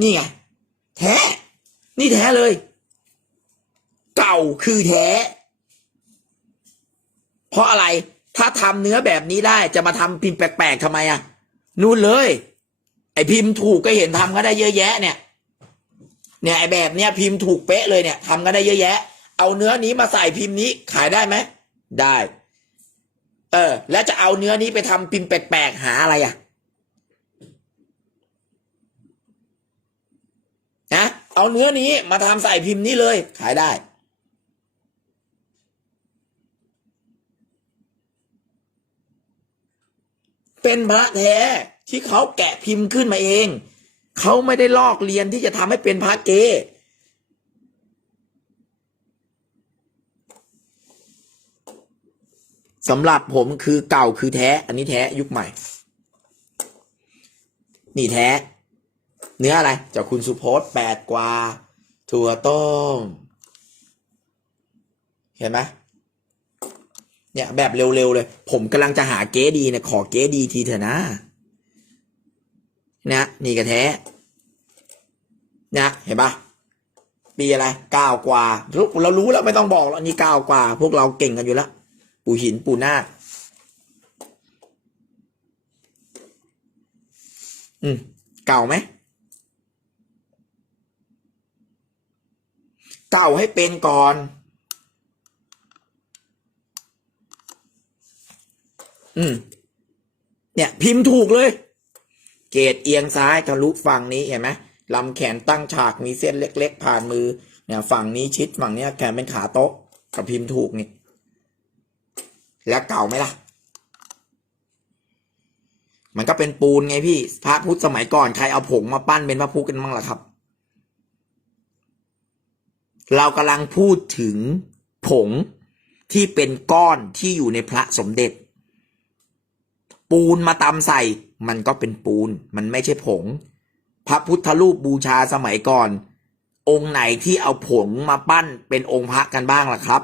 นี่ไง แท้ นี่แท้เลย เก่าคือแท้ เพราะอะไร ถ้าทำเนื้อแบบนี้ได้จะมาทำพิมพ์แปลกๆทำไมอะนู่นเลย ไอพิมพ์ถูกก็เห็นทำก็ได้เยอะแยะ เนี่ย เนี่ยไอแบบเนี้ยพิมพ์ถูกเป๊ะเลยเนี่ยทำก็ได้เยอะแยะ เอาเนื้อนี้มาใส่พิมพ์นี้ ขายได้ไหมได้ เออ แล้วจะเอาเนื้อนี้ไปทำพิมพ์แปลกๆหาอะไรอะ นะเอาเนื้อนี้มาทำใส่พิมพ์นี้เลย ขายได้เป็นพระแท้ที่เขาแกะพิมพ์ขึ้นมาเอง เขาไม่ได้ลอกเรียนที่จะทำให้เป็นพระเกสำหรับผมคือเก่าคือแท้ อันนี้แท้ยุคใหม่ นี่แท้ เนื้ออะไรจากคุณสุพจน์แปดกว่าถั่วต้ม เห็นไหมเนี่ยแบบเร็วๆเลย ผมกำลังจะหาเก๊ดีเนี่ยขอเก๊ดีทีเถอะนะนะนี่กระแท้นะเห็นปะปีอะไรเก้ากว่าเรารู้แล้วไม่ต้องบอกแล้วนี่เก้ากว่า พวกเราเก่งกันอยู่แล้วปูหินปูหน้าอืมเก่าไหม เก่าให้เป็นก่อน อืม เนี่ย พิมพ์ถูกเลย เกรดเอียงซ้ายทะลุฝั่งนี้เห็นไหมลำแขนตั้งฉากมีเส้นเล็ก ๆ ผ่านมือ เนี่ยฝั่งนี้ชิดฝั่งเนี้ยแขนเป็นขาโต๊ะกับพิมพ์ถูกนี่ แล้วเก่าไหมล่ะ มันก็เป็นปูนไงพี่ พระพุทธสมัยก่อนใครเอาผงมาปั้นเป็นพระพุทธกันบ้างล่ะครับ เรากำลังพูดถึงผงที่เป็นก้อนที่อยู่ในพระสมเด็จ ปูนมาตำใส่ มันก็เป็นปูน มันไม่ใช่ผง พระพุทธรูปบูชาสมัยก่อน องค์ไหนที่เอาผงมาปั้นเป็นองค์พระกันบ้างล่ะครับ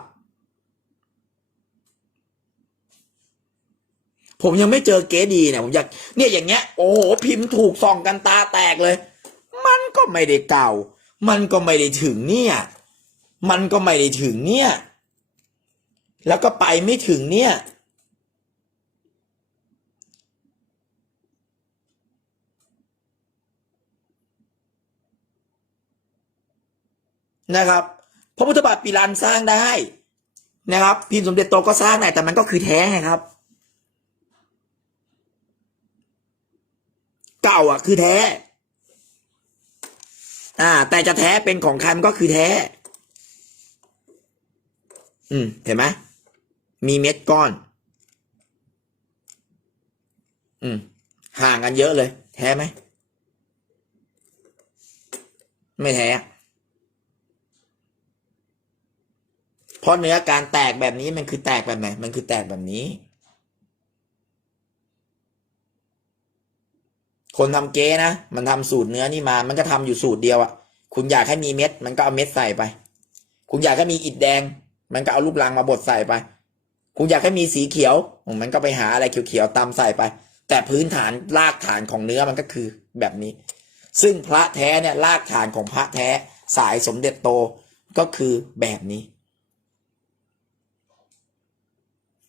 ผมยังไม่เจอเก๋ดีเนี่ยผมอยากเนี่ยอย่างเงี้ยโอ้โหพิมพ์ถูกส่องกันตาแตกเลย มันก็ไม่ได้เก่า มันก็ไม่ได้ถึงเนี่ย มันก็ไม่ได้ถึงเนี่ย แล้วก็ไปไม่ถึงเนี่ย นะครับ พระพุทธบาทปีรันสร้างได้นะครับ พิมพ์สมเด็จโตก็สร้างได้แต่มันก็คือแท้ไงครับ เก่าอะคือแท้ อ่า แต่จะแท้เป็นของใครมันก็คือแท้ อืม เห็นไหมมีเม็ดก้อน อืม ห่างกันเยอะเลย แท้ไหม ไม่แท้ เพราะเนื้อการแตกแบบนี้มันคือแตกแบบไหน มันคือแตกแบบนี้ คนทำเก๊นะ มันทำสูตรเนื้อนี่มา มันก็ทำอยู่สูตรเดียวอะ่ะ คุณอยากให้มีเม็ด มันก็เอาเม็ดใส่ไป คุณอยากให้มีอิฐแดง มันก็เอาลูกลังมาบดใส่ไปคุณอยากให้มีสีเขียว มันก็ไปหาอะไรเขียวๆตามใส่ไป แต่พื้นฐานรากฐานของเนื้อมันก็คือแบบนี้ ซึ่งพระแท้เนี่ยรากฐานของพระแท้สายสมเด็จโตก็คือแบบนี้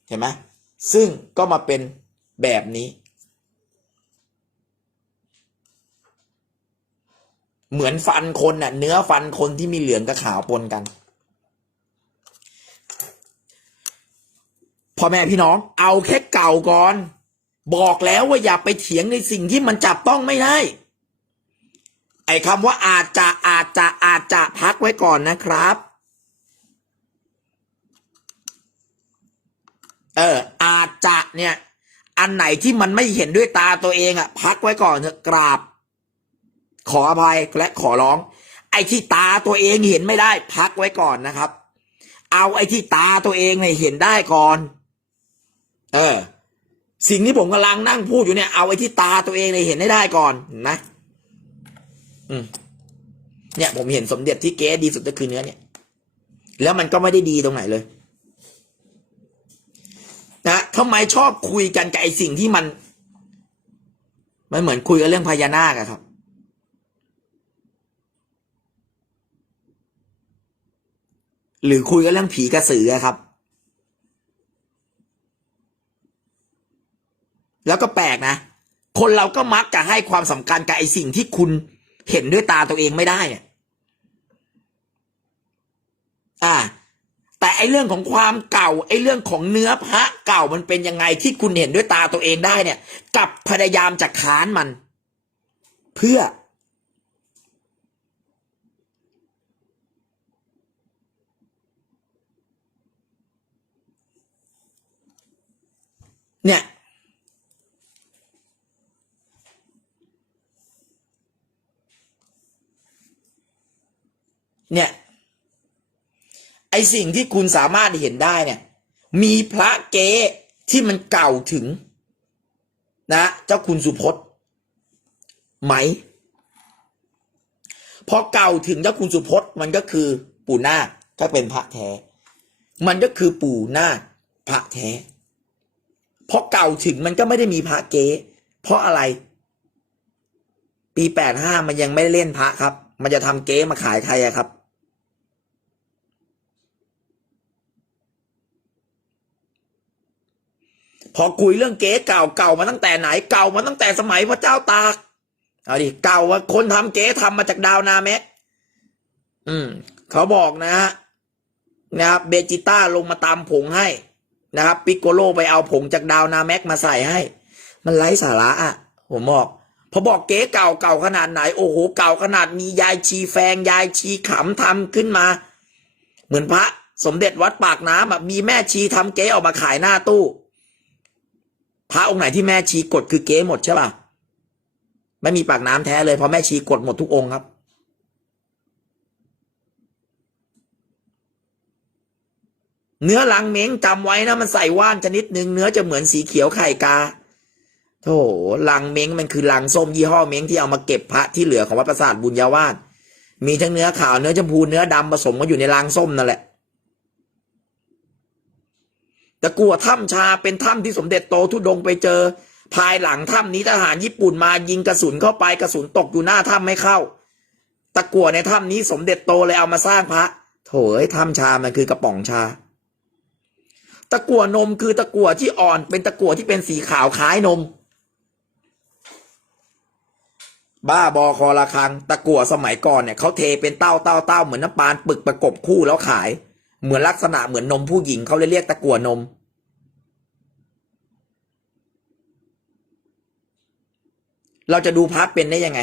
เห็นไหมซึ่งก็มาเป็นแบบนี้ เหมือนฟันคนน่ะเนื้อฟันคนที่มีเหลืองกับขาวปนกัน พ่อแม่พี่น้อง เอาแค่เก่าก่อน บอกแล้วว่าอย่าไปเถียงในสิ่งที่มันจับต้องไม่ได้ ไอ้คำว่าอาจจะอาจจะอาจจะพักไว้ก่อนนะครับ เออ อาจจะเนี่ย อันไหนที่มันไม่เห็นด้วยตาตัวเองอะพักไว้ก่อนเถอะกราบ ขออภัยและขอร้อง ไอ้ที่ตาตัวเองเห็นไม่ได้ พักไว้ก่อนนะครับเอาไอ้ที่ตาตัวเองเนี่ยเห็นได้ก่อน เออ สิ่งที่ผมกำลังนั่งพูดอยู่เนี่ย เอาไอ้ที่ตาตัวเองเนยเห็นให้ได้ก่อนนะ อืมเนี่ย ผมเห็นสมเด็จที่เก๊ดีสุดก็คือเนื้อเนี่ย แล้วมันก็ไม่ได้ดีตรงไหนเลยนะทำไมชอบคุยกันกับไอสิ่งที่มัน มันเหมือนคุยกับเรื่องพญานาคครับ หรือคุยกับเรื่องผีกระสือครับ แล้วก็แปลกนะ คนเราก็มักจะให้ความสำคัญกับไอ้สิ่งที่คุณเห็นด้วยตาตัวเองไม่ได้เนี่ยอ่า แต่ไอ้เรื่องของความเก่า ไอ้เรื่องของเนื้อพระเก่ามันเป็นยังไงที่คุณเห็นด้วยตาตัวเองได้เนี่ยกับพยายามจะค้านมัน เพื่อ เนี่ย ไอ สิ่งที่คุณสามารถเห็นได้เนี่ย มีพระเก๊ที่มันเก่าถึง นะ เจ้าคุณสุพจน์ไหม พอเก่าถึงเจ้าคุณสุพจน์มันก็คือปู่นาคก็เป็นพระแท้ มันก็คือปู่นาคพระแท้พราะเก่าถึงมันก็ไม่ได้มีพระเก๊เพราะอะไร ปีแปดห้ามันยังไม่ได้เล่นพระครับ มันจะทำเก๊มาขายใครอะครับ พอคุยเรื่องเก๊เก่าเก่ามาตั้งแต่ไหนเก่ามาตั้งแต่สมัยพระเจ้าตากเอาดิเก่าคนทำเก๊ทำมาจากดาวนาแม็กอืม เขาบอกนะฮะนะครับเบจิต้าลงมาตามผงให้นะครับปิกโกโลไปเอาผงจากดาวนาแม็กมาใส่ให้ มันไร้สาระอะผมบอกพอบอกเก๊เก่าเก่าขนาดไหน โอ้โหเก่าขนาดมียายชีแฟง ยายชีขำทำขึ้นมา เหมือนพระสมเด็จวัดปากน้ำมีแม่ชีทำเก๊ออกมาขายหน้าตู้ พระองค์ไหนที่แม่ชีกดคือเก๊หมดใช่ป่ะไม่มีปากน้ำแท้เลยเพราะแม่ชีกดหมดทุกองค์ครับ เนื้อลังเม้งจำไว้นะมันใส่ว่านชนิดหนึ่งเนื้อจะเหมือนสีเขียวไข่กาโธ่ลังเม้งมันคือลังส้มยี่ห้อเม้งที่เอามาเก็บพระที่เหลือของวัดประสาทบุญญาวาสมีทั้งเนื้อขาวเนื้อชมพูเนื้อดำผสมกันอยู่ในลังส้มนั่นแหละ ต่กลัวถ้ำชาเป็นถ้ำที่สมเด็จโตทุดงไปเจอ ภายหลังถ้ำนี้ทหารญี่ปุ่นมายิงกระสุนเข้าไปกระสุนตกอยู่หน้าถ้ำไม่เข้า ตะกั่วในถ้ำนี้สมเด็จโตเลยเอามาสร้างพระ โถเอ้ยถ้ำชามันคือกระป๋องชา ตะกั่วนมคือตะกั่วที่อ่อนเป็นตะกั่วที่เป็นสีขาวคล้ายนม บ้าบอคอระคัง ตะกั่วสมัยก่อนเนี่ยเขาเทเป็นเต้าเต้าเต้าเหมือนน้ำปานปึกประกบคู่แล้วขาย เหมือนลักษณะเหมือนนมผู้หญิงเขาเลยเรียกตะกั่วนม เราจะดูพระเป็นได้ยังไง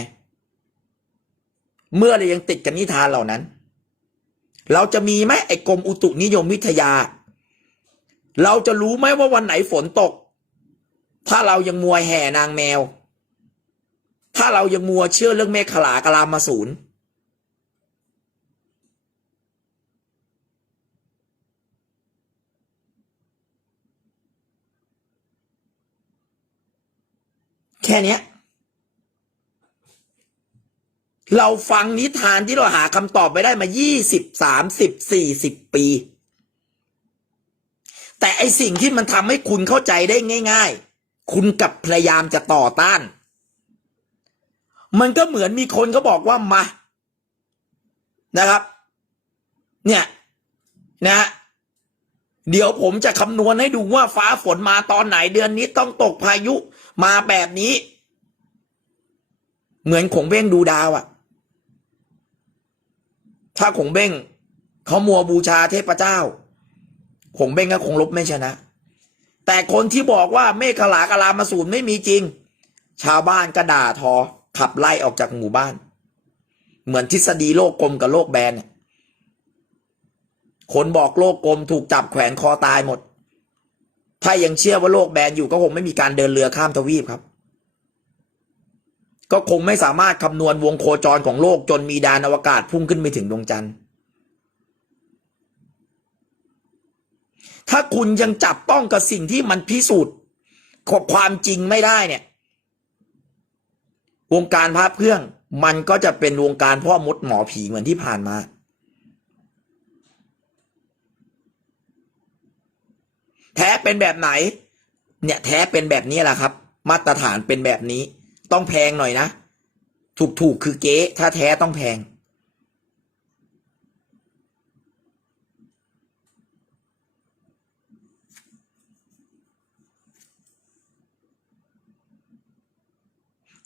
เมื่อเรายังติดกับนิทานเหล่านั้น เราจะมีไหมไอ้กรมอุตุนิยมวิทยา เราจะรู้ไหมว่าวันไหนฝนตก ถ้าเรายังมัวแห่นางแมว ถ้าเรายังมัวเชื่อเรื่องเมฆขลากลามาสูน แค่เนี้ย เราฟังนิทานที่เราหาคำตอบไปได้มายี่สิบสามสิบสี่สิบปี แต่ไอสิ่งที่มันทำให้คุณเข้าใจได้ง่าย ๆ คุณกับพยายามจะต่อต้าน มันก็เหมือนมีคนก็บอกว่ามา นะครับ เนี่ยนะเดี๋ยวผมจะคำนวณให้ดูว่าฟ้าฝนมาตอนไหนเดือนนี้ต้องตกพายุ มาแบบนี้ เหมือนขงเบ้งดูดาวอะถ้าขงเบ้งเขามัวบูชาเทพเจ้า ขงเบ้งก็คงลบไม่ชนะ แต่คนที่บอกว่าเมฆขลากลามาสูนไม่มีจริง ชาวบ้านก็ด่าทอ ขับไล่ออกจากหมู่บ้าน เหมือนทฤษฎีโลกกลมกับโลกแบนคนบอกโลกกลมถูกจับแขวนคอตายหมด ถ้ายังเชื่อว่าโลกแบนอยู่ก็คงไม่มีการเดินเรือข้ามทวีปครับ ก็คงไม่สามารถคำนวณวงโคจรของโลกจนมีดานอวกาศพุ่งขึ้นไปถึงดวงจันทร์ ถ้าคุณยังจับต้องกับสิ่งที่มันพิสูจน์ความจริงไม่ได้เนี่ย วงการพระเครื่อง มันก็จะเป็นวงการพ่อมดหมอผีเหมือนที่ผ่านมา แท้เป็นแบบไหน เนี่ยแท้เป็นแบบนี้แหละครับ มาตรฐานเป็นแบบนี้ ต้องแพงหน่อยนะ ถูกถูกคือเก๊ถ้าแท้ต้องแพง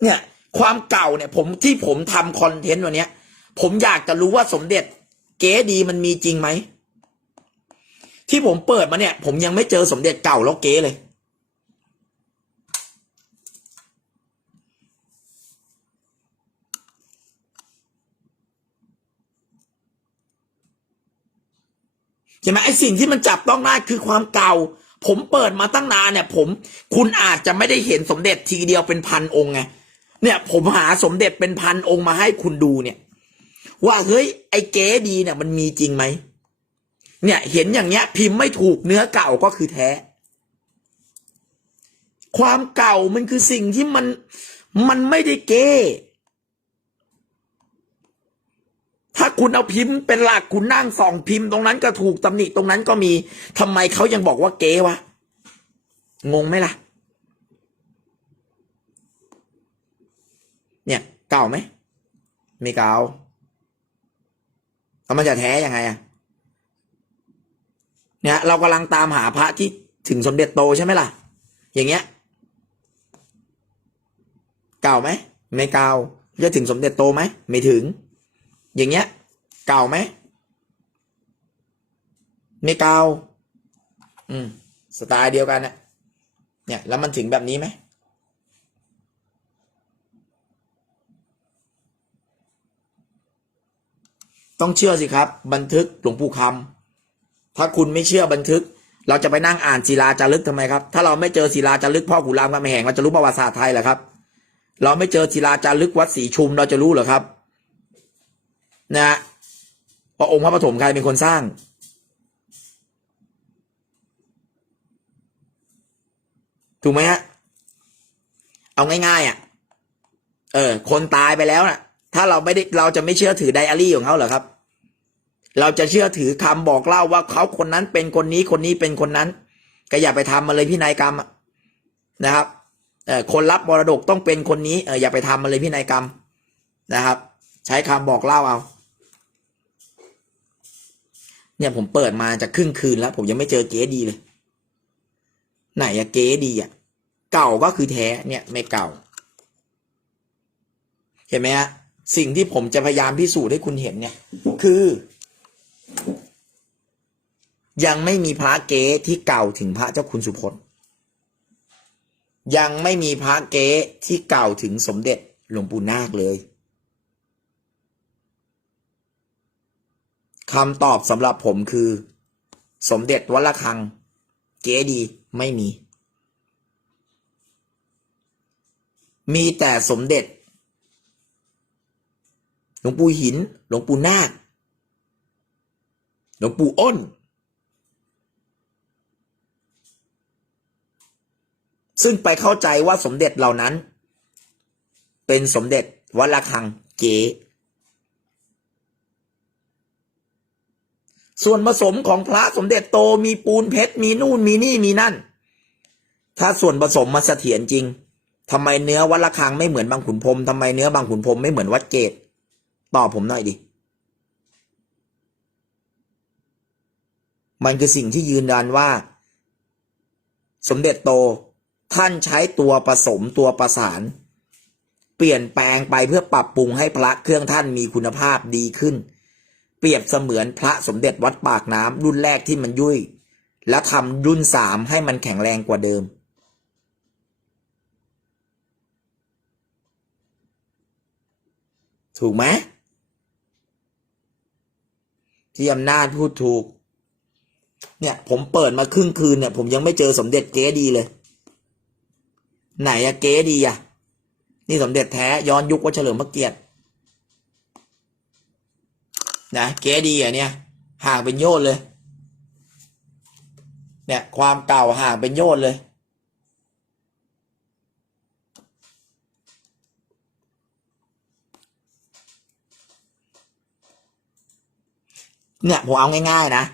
เนี่ยความเก่าเนี่ย ผมที่ผมทำคอนเทนต์วันนี้ผมอยากจะรู้ว่าสมเด็จเก๊ดีมันมีจริงไหม ที่ผมเปิดมาเนี่ย ผมยังไม่เจอสมเด็จเก่าแล้วเก๋เลย ใช่ไหมไอสิ่งที่มันจับต้องได้คือความเก่า ผมเปิดมาตั้งนานเนี่ย ผมคุณอาจจะไม่ได้เห็นสมเด็จทีเดียวเป็นพันองค์ไงเนี่ยผมหาสมเด็จเป็นพันองค์มาให้คุณดูเนี่ย ว่าเฮ้ยไอ้เก๋ดีเนี่ยมันมีจริงไหม เนี่ยเห็นอย่างเงี้ย พิมพ์ไม่ถูกเนื้อเก่าก็คือแท้ ความเก่ามันคือสิ่งที่มันมันไม่ได้เก้ถ้าคุณเอาพิมพ์เป็นหลักคุณนั่งส่องพิมพ์ตรงนั้นก็ถูกตำหนิตรงนั้นก็มีทำไมเขายังบอกว่าเก๋วะ งงไหมล่ะ เนี่ยเก่าไหมไม่เก่าแล้วมันจะแท้ยังไงอะ เนี่ยเรากำลังตามหาพระที่ถึงสมเด็จโตใช่ไหมล่ะ อย่างเงี้ยเก่าไหมไม่เก่าจะถึงสมเด็จโตไหมไม่ถึง อย่างเงี้ยเก่าไหมไม่เก่าอืมสไตล์เดียวกันนะเนี่ยแล้วมันถึงแบบนี้ไหมต้องเชื่อสิครับ บันทึกหลวงปู่คำ ถ้าคุณไม่เชื่อบันทึก เราจะไปนั่งอ่านศิลาจารึกทำไมครับ ถ้าเราไม่เจอศิลาจารึกพ่อขุนรามคำแหงเราจะรู้ประวัติศาสตร์ไทยเหรอครับ เราไม่เจอศิลาจารึกวัดศรีชุมเราจะรู้เหรอครับ นะฮะพระองค์พระปฐมใครเป็นคนสร้าง ถูกไหมฮะเอาง่ายๆอะ เออ คนตายไปแล้วน่ะ ถ้าเราไม่ได้เราจะไม่เชื่อถือไดอารี่ของเขาเหรอครับ เราจะเชื่อถือคำบอกเล่าว่าเขาคนนั้นเป็นคนนี้คนนี้เป็นคนนั้น ก็อย่าไปทำมาเลยพี่นายกรรมนะครับเอคนรับมรดกต้องเป็นคนนี้เอออย่าไปทำมาเลยพี่นายกรรมนะครับ ใช้คำบอกเล่าเอา เนี่ยผมเปิดมาจากครึ่งคืนแล้ว ผมยังไม่เจอเก๋ดีเลย ไหนอะเก๋ดีอะเก่าก็คือแท้เนี่ยไม่เก่า เห็นไหมฮะสิ่งที่ผมจะพยายามพิสูจน์ให้คุณเห็นเนี่ย คือ ยังไม่มีพระเก๋ที่เก่าถึงพระเจ้าคุณสุพจน์ยังไม่มีพระเก๋ที่เก่าถึงสมเด็จหลวงปู่นาคเลยคำตอบสำหรับผมคือ สมเด็จวัดระฆัง เก๋ดีไม่มี มีแต่สมเด็จหลวงปู่หินหลวงปู่นาค หลวงปู่อ้น ซึ่งไปเข้าใจว่าสมเด็จเหล่านั้น เป็นสมเด็จวัดระฆังเก๋ส่วนผสมของพระสมเด็จโตมีปูนเพชรมีนู่นมีนี่มีนั่น ถ้าส่วนผสมมันเสถียรจริงทำไมเนื้อวัดระฆังไม่เหมือนบางขุนพรมทำไมเนื้อบางขุนพรมไม่เหมือนวัดเกตตอบผมหน่อยดิ มันคือสิ่งที่ยืนยันว่า สมเด็จโตท่านใช้ตัวผสมตัวประสาน เปลี่ยนแปลงไปเพื่อปรับปรุงให้พระเครื่องท่านมีคุณภาพดีขึ้น เปรียบเสมือนพระสมเด็จวัดปากน้ำรุ่นแรกที่มันยุ่ย แล้วทำรุ่นสามให้มันแข็งแรงกว่าเดิมถูกไหมที่อำนาจพูดถูก เนี่ย ผมเปิดมาครึ่งคืนเนี่ย ผมยังไม่เจอสมเด็จเก๋ดีเลย ไหนอะเก๋ดีอะนี่สมเด็จแท้ย้อนยุควัดเฉลิมพระเกียรตินะเก๋ดีอะเนี่ยห่างเป็นโยชนเลย เนี่ย ความเก่าห่างเป็นโยชนเลย เนี่ยผมเอาง่ายๆนะ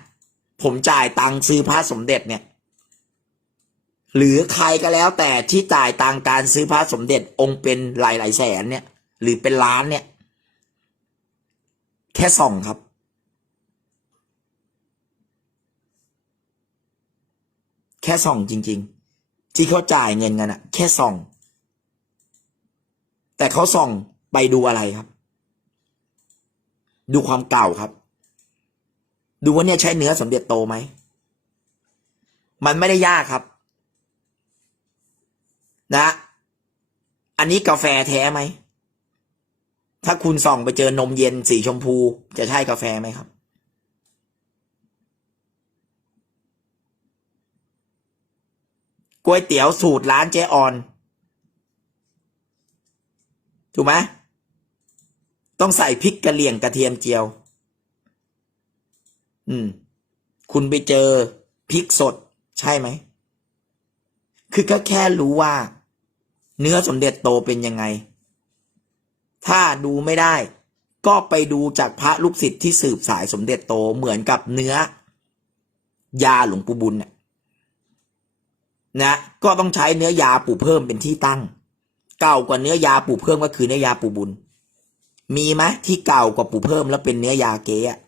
ผมจ่ายตังค์ซื้อพระสมเด็จเนี่ย หรือใครก็แล้วแต่ที่จ่ายตังการซื้อพระสมเด็จองค์เป็นหลายๆแสนเนี่ย หรือเป็นล้านเนี่ย แค่ส่องครับ แค่ส่องจริง ๆ ที่เขาจ่ายเงินกันอะแค่ส่อง แต่เขาส่องไปดูอะไรครับ ดูความเก่าครับ ดูว่าเนี่ยใช้เนื้อสมเด็จโตไหม มันไม่ได้ยากครับ นะ อันนี้กาแฟแท้ไหม ถ้าคุณส่องไปเจอนมเย็นสีชมพู จะใช่กาแฟไหมครับ ก๋วยเตี๋ยวสูตรร้านเจ๊ออน ถูกไหมต้องใส่พริกกระเหลี่ยงกระเทียมเจียว อืม คุณไปเจอพริกสด ใช่ไหม คือก็แค่รู้ว่า เนื้อสมเด็จโตเป็นยังไง ถ้าดูไม่ได้ ก็ไปดูจากพระลูกศิษย์ที่สืบสายสมเด็จโตเหมือนกับเนื้อ ยาหลวงปู่บุญเนี่ยนะก็ต้องใช้เนื้อยาปู่เพิ่มเป็นที่ตั้ง เก่ากว่าเนื้อยาปู่เพิ่มก็คือเนื้อยาปู่บุญ มีไหมที่เก่ากว่าปู่เพิ่มแล้วเป็นเนื้อยาเก๊อะ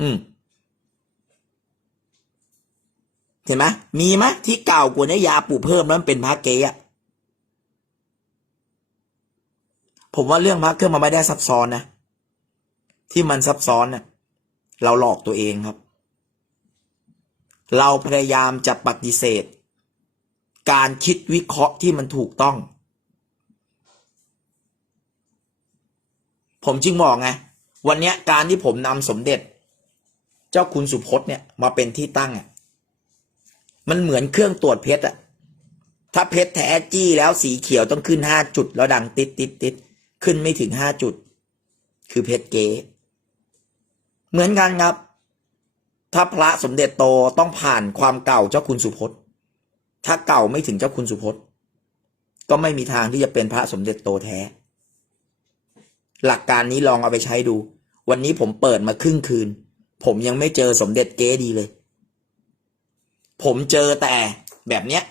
อืม เห็นไหมมีไหมที่เก่ากว่านื้ยาปู่เพิ่มแล้วมันเป็นพระเก๊อะผมว่าเรื่องพระเครื่องมันไม่ได้ซับซ้อนนะที่มันซับซ้อนเน่ะ เราหลอกตัวเองครับ เราพยายามจะปฏิเสธ การคิดวิเคราะห์ที่มันถูกต้อง ผมจึงบอกไงวันนี้การที่ผมนำสมเด็จ เจ้าคุณสุพจน์เนี่ยมาเป็นที่ตั้งอะมันเหมือนเครื่องตรวจเพชรอะถ้าเพชรแท้จี้แล้วสีเขียวต้องขึ้นห้าจุด แล้วดังติดติดติดขึ้นไม่ถึงห้าจุด คือเพชรเก๋เหมือนกันครับ ถ้าพระสมเด็จโตต้องผ่านความเก่าเจ้าคุณสุพจน์ ถ้าเก่าไม่ถึงเจ้าคุณสุพจน์ ก็ไม่มีทางที่จะเป็นพระสมเด็จโตแท้ หลักการนี้ลองเอาไปใช้ดู วันนี้ผมเปิดมาครึ่งคืน ผมยังไม่เจอสมเด็จเก๊ดีเลย ผมเจอแต่แบบเนี้ย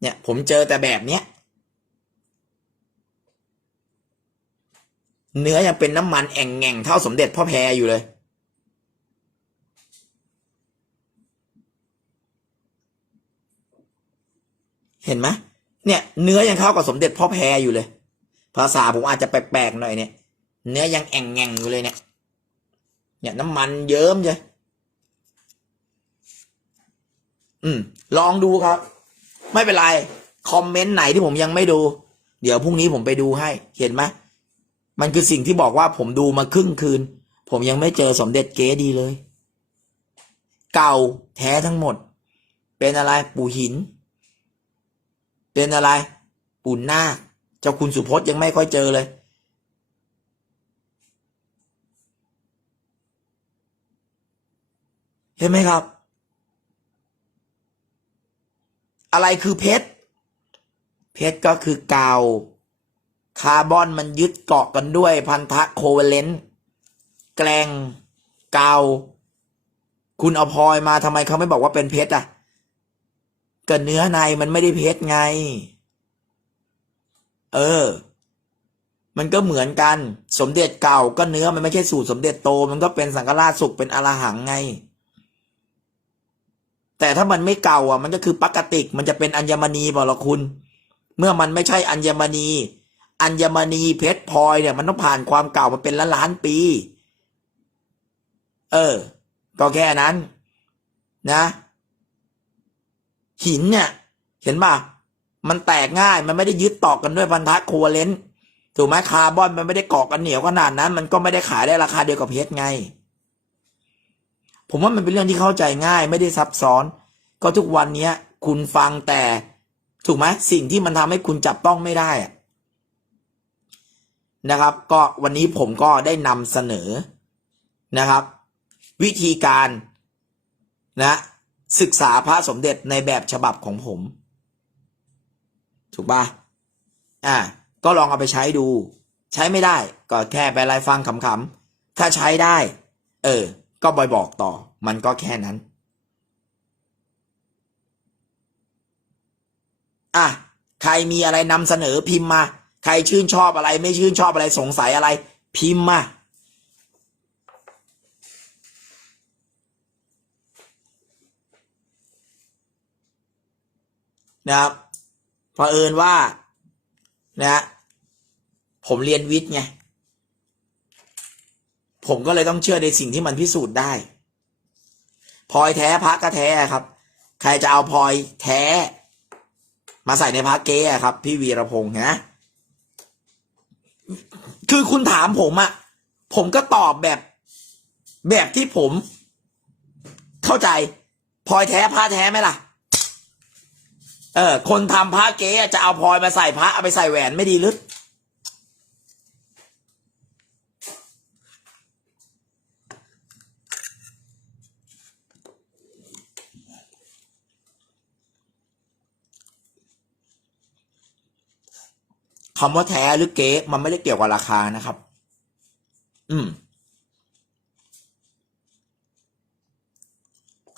เนี่ย ผมเจอแต่แบบเนี้ย เนื้อยังเป็นน้ำมันแอ่งแง่งเท่าสมเด็จพ่อแพรอยู่เลย เห็นไหมเนี่ย เนื้อยังเข้ากับสมเด็จพ่อแพรอยู่เลย ภาษาผมอาจจะแปลกๆหน่อยเนี่ย เนื้อยังแอ่งแง่งอยู่เลยเนี่ยเนี่ยน้ำมันเยิ้มเลยอืม ลองดูครับ ไม่เป็นไร คอมเมนต์ไหนที่ผมยังไม่ดู เดี๋ยวพรุ่งนี้ผมไปดูให้ เห็นไหมมันคือสิ่งที่บอกว่าผมดูมาครึ่งคืน ผมยังไม่เจอสมเด็จเก๋ดีเลย เก่าแท้ทั้งหมด เป็นอะไรปู่หิน เป็นอะไร ปู่นาคเจ้าคุณสุพจน์ยังไม่ค่อยเจอเลย เห็นไหมครับ อะไรคือเพชร เพชรก็คือเกาว คาร์บอนมันยึดเกาะกันด้วยพันธะโคเวเลนต์แกลงเกาว คุณเอาพลอยมาทำไมเขาไม่บอกว่าเป็นเพชรอะก็เนื้อในมันไม่ได้เพชรไง เออ มันก็เหมือนกัน สมเด็จเก่าก็เนื้อมันไม่ใช่สูตรสมเด็จโต มันก็เป็นสังฆราชสุขเป็นอรหังไง แต่ถ้ามันไม่เก่าอะ มันก็คือปกติมันจะเป็นอัญมณีบอกละคุณ เมื่อมันไม่ใช่อัญมณี อัญมณีเพชรพลอยเนี่ย มันต้องผ่านความเก่ามาเป็นล้านล้านปี เออ ก็แค่นั้น นะ หินเนี่ย เห็นป่ะมันแตกง่ายมันไม่ได้ยึดต่อกันด้วยพันธะโคเวเลนต์ถูกไหมคาร์บอนมันไม่ได้เกาะกันเหนียวขนาดนั้น มันก็ไม่ได้ขายได้ราคาเดียวกับเพชรไง ผมว่ามันเป็นเรื่องที่เข้าใจง่าย ไม่ได้ซับซ้อน ก็ทุกวันเนี้ย คุณฟังแต่ ถูกไหมสิ่งที่มันทำให้คุณจับต้องไม่ได้อะนะครับ ก็วันนี้ผมก็ได้นำเสนอนะครับ วิธีการนะศึกษาพระสมเด็จในแบบฉบับของผม ถูกปะอ่า ก็ลองเอาไปใช้ดู ใช้ไม่ได้ ก็แค่ไปไล่ฟังขำๆถ้าใช้ได้ เออ ก็บอยบอกต่อ มันก็แค่นั้น อะ ใครมีอะไรนำเสนอพิมพ์มา ใครชื่นชอบอะไร ไม่ชื่นชอบอะไรสงสัยอะไร พิมพ์มานะครับเผอินว่านะผมเรียนวิทย์ไง ผมก็เลยต้องเชื่อในสิ่งที่มันพิสูจน์ได้พลอยแท้พระก็แท้ครับ ใครจะเอาพลอยแท้ มาใส่ในพระเก๊ครับ พี่วีรพงษ์นะคือคุณถามผมอะผมก็ตอบแบบแบบที่ผม เข้าใจพลอยแท้พระแท้ไหมล่ะ เออ คนทำพระเก๊จะเอาพลอยมาใส่พระเอาไปใส่แหวนไม่ดีหรือ คำว่าแท้หรือเก๊มันไม่ได้เกี่ยวกับราคานะครับ อืม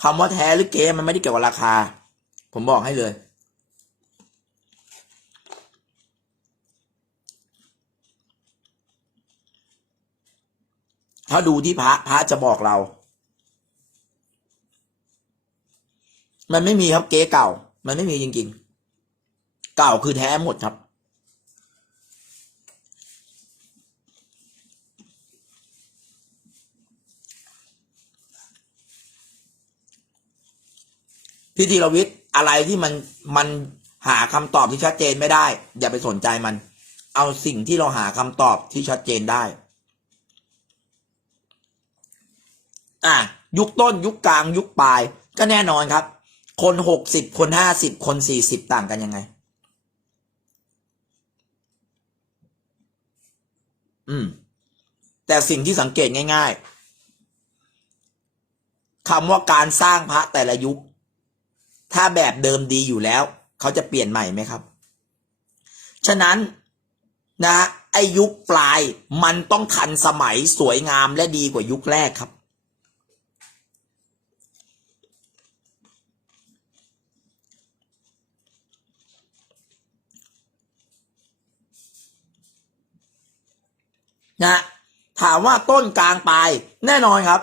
คำว่าแท้หรือเก๊มันไม่ได้เกี่ยวกับราคา ผมบอกให้เลยถ้าดูที่พระพระจะบอกเรา มันไม่มีครับเก๊เก่า มันไม่มีจริงๆ เก่าคือแท้หมดครับ พี่ธีรวิทย์อะไรที่มันมันหาคำตอบที่ชัดเจนไม่ได้ อย่าไปสนใจมัน เอาสิ่งที่เราหาคำตอบที่ชัดเจนได้ อะยุคต้นยุคกลางยุคปลาย ก็แน่นอนครับ คนหกสิบคนห้าสิบคนสี่สิบต่างกันยังไง อืม แต่สิ่งที่สังเกตง่าย ๆคำว่าการสร้างพระแต่ละยุค ถ้าแบบเดิมดีอยู่แล้ว เขาจะเปลี่ยนใหม่ไหมครับ ฉะนั้นนะไอยุคปลายมันต้องทันสมัยสวยงามและดีกว่ายุคแรกครับ นะถามว่าต้นกลางปลายแน่นอนครับ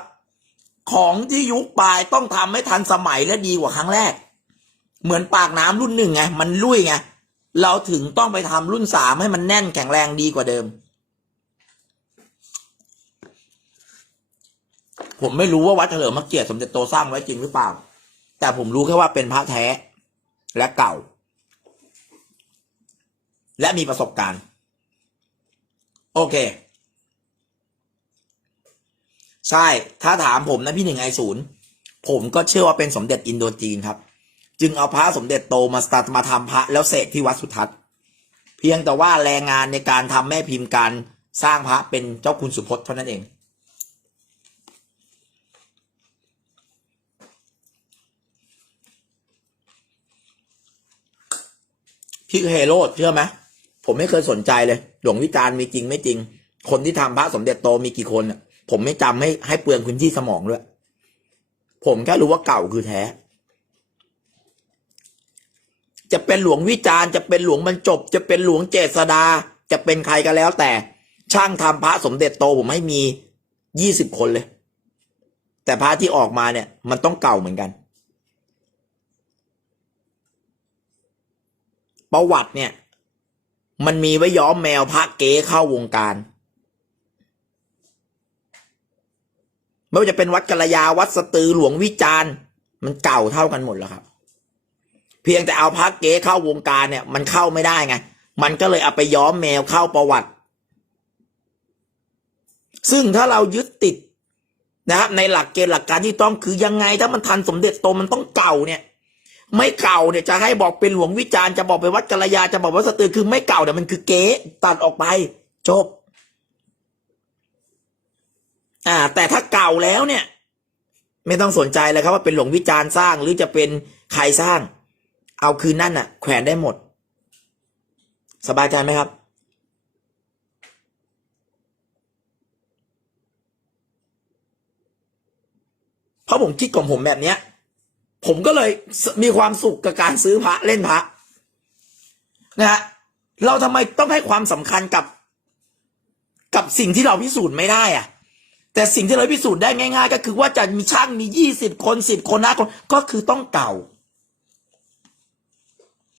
ของที่ยุคปลายต้องทำให้ทันสมัยและดีกว่าครั้งแรก เหมือนปากน้ำรุ่นหนึ่งไงมันลุยไงเราถึงต้องไปทำรุ่นสามให้มันแน่นแข็งแรงดีกว่าเดิม ผมไม่รู้ว่าวัดเฉลิมพระเกียรติสมเด็จโตสร้างไว้จริงหรือเปล่า แต่ผมรู้แค่ว่าเป็นพระแท้และเก่า และมีประสบการณ์ โอเค ใช่ถ้าถามผมนะพี่หนึ่งไอศูนย์ผมก็เชื่อว่าเป็นสมเด็จอินโดจีนครับ จึงเอาพระสมเด็จโตมาสตาร์ทมาทำพระแล้วเสกที่วัดสุทัศน์เพียงแต่ว่าแรงงานในการทำแม่พิมพ์การสร้างพระเป็นเจ้าคุณสุพจน์เท่านั้นเองพี่เฮโรดเชื่อไหมผมไม่เคยสนใจเลย หลวงวิจารณ์มีจริงไม่จริง คนที่ทำพระสมเด็จโตมีกี่คนผมไม่จำให้ให้เปลืองพื้นที่สมองด้วย ผมแค่รู้ว่าเก่าคือแท้ จะเป็นหลวงวิจารณ์จะเป็นหลวงบรรจบ จะเป็นหลวงเจษดา จะเป็นใครก็แล้วแต่ ช่างทำพระสมเด็จโตผมให้มียี่สิบคนเลย แต่พระที่ออกมาเนี่ย มันต้องเก่าเหมือนกัน ประวัติเนี่ย มันมีไว้ย้อมแมวพระเก๋เข้าวงการไม่ว่าจะเป็นวัดกัลยาวัดสตือหลวงวิจารณ์ มันเก่าเท่ากันหมดแล้วครับ เพียงแต่เอาพระเก๋เข้าวงการเนี่ย มันเข้าไม่ได้ไง มันก็เลยเอาไปย้อมแมวเข้าประวัติ ซึ่งถ้าเรายึดติดนะครับในหลักเกณฑ์หลักการที่ต้องคือยังไง ถ้ามันทันสมเด็จโตมันต้องเก่าเนี่ย ไม่เก่าเนี่ยจะให้บอกเป็นหลวงวิจารณ์จะบอกเป็นวัดกัลยาจะบอกว่าสตือคือไม่เก่าเนี่ยมันคือเก๊ตัดออกไป จบ อ่า แต่ถ้าเก่าแล้วเนี่ย ไม่ต้องสนใจเลยครับว่าเป็นหลวงวิจารณ์สร้างหรือจะเป็นใครสร้าง เอาคืนนั่นน่ะ แขวนได้หมด สบายใจไหมครับ เพราะผมคิดของผมแบบเนี้ย ผมก็เลยมีความสุขกับการซื้อพระเล่นพระนะฮะเราทำไมต้องให้ความสำคัญกับ กับสิ่งที่เราพิสูจน์ไม่ได้อะแต่สิ่งที่เราพิสูจน์ได้ง่าย ๆ ก็คือว่าจะมีช่างมียี่สิบคนสิบคนนะคนก็คือต้องเก่า